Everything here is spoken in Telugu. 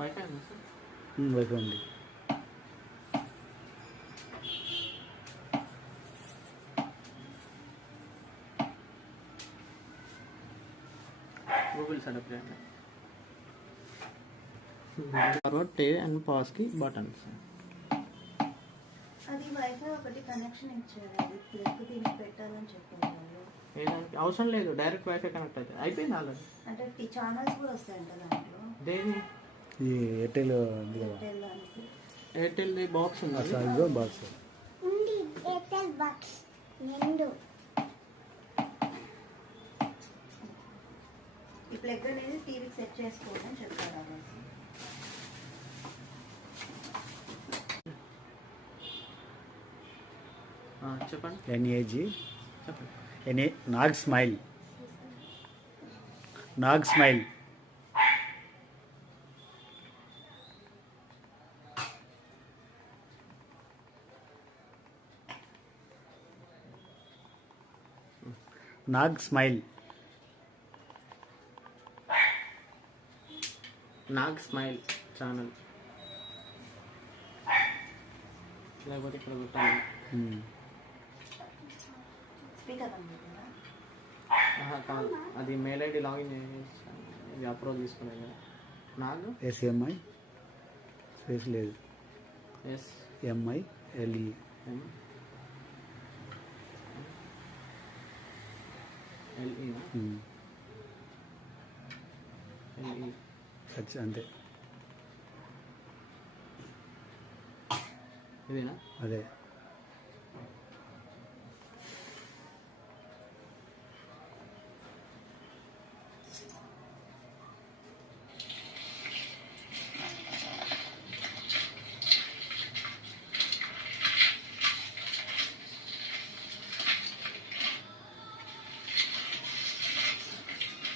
వైఫై ఉందా సార్? వైఫై ఉంది. గూగుల్ సెటప్ చేయండి. ఫార్వర్డ్ టే అండ్ పాస్కి బటన్స్. అది వైఫై ఒకటి కనెక్షన్ ఇచ్చారు, అది ప్లగ్ దీనికి పెట్టాలని చెప్పారు. అవసరం లేదు, డైరెక్ట్ వైఫై కనెక్ట్ అవుతుంది. అయిపోయింది ఆల్రెడీ. అంటే ఛానల్స్ కూడా వస్తాయంట దాంట్లో. దేని? ఈ ఎయిర్టెల్ దానికి ఎయిర్టెల్ బాక్స్ ఉంది. బాక్స్ ఉంది, ఎయిర్టెల్ బాక్స్ నిండు. ఈ ప్లగ్ అనేది టీవీకి సెట్ చేసుకోండి అని చెప్పారు ఆ రోజు. చెప్పండి. ఎన్ఏజీ చెప్పండి. Nag smile. Nag smile. Nag smile. Nag smile channel. లేకపోతే ఇక్కడ పెట్టాలి. స్పీకర్ అందుకుందా? కాదు, అది మెయిల్ ఐడి లాగిన్ చేసి ఇది అప్రోల్ తీసుకునేది. నాగ్ ఎస్ఎంఐ స్పేస్ లేదు, SMI ఎంఐఎల్ఈ. అంతే, ఇదేనా? అదే.